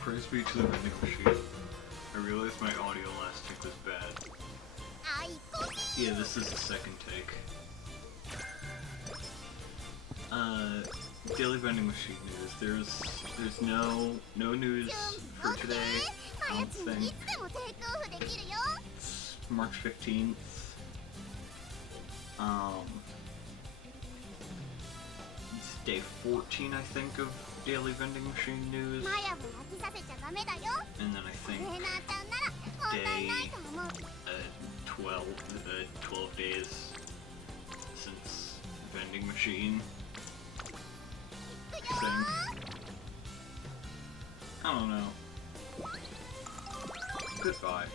Praise be to the vending machine. I realized my audio last take was bad. Yeah, this is the second take. Daily vending machine news. There's no news for today, I don't think. It's March 15th. It's day 14, I think, of daily vending machine news. And then I think day 12 days since vending machine thing. I don't know. Goodbye.